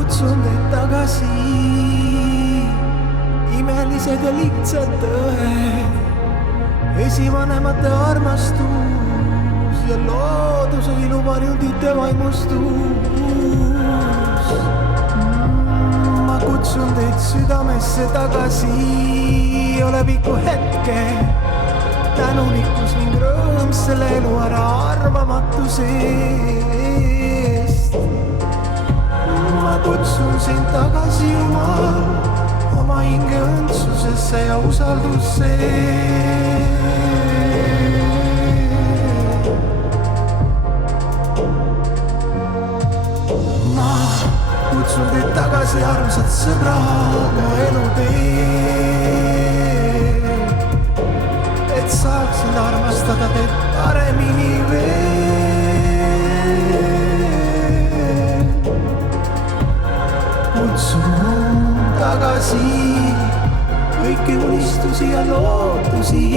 kutsun teid tagasi, imelised ja lihtsad tõed, esivanemate armastus ja looduse iluvarjundite vaimustus. Ma kutsun teid südamesse tagasi, oleviku hetke tänulikkus ning rõõm selle elu ära arvamatuse eest. Ma kutsun sind tagasi, Jumal, oma hinge õndsusesse ja usaldusse. Ma kutsun teid tagasi, armsad sõbraga eluteel, et saaksin armastada teid paremini veel. Kutsun tagasi kõiki unistusi ja lootusi,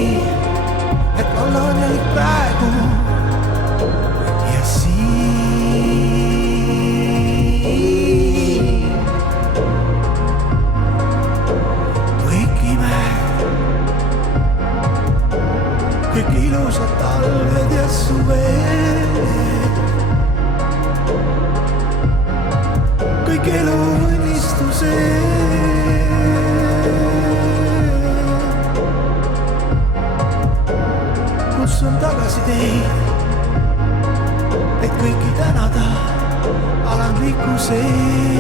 et olla õnnelik praegu ja siin. Kõik imed, kõik ilusad talved ja suved, kõik elu õnnistused. Kutsun tagasi teid, et kõiki tänada alandlikkuse eest.